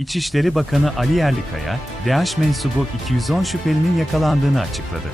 İçişleri Bakanı Ali Yerlikaya, DAEŞ mensubu 210 şüphelinin yakalandığını açıkladı.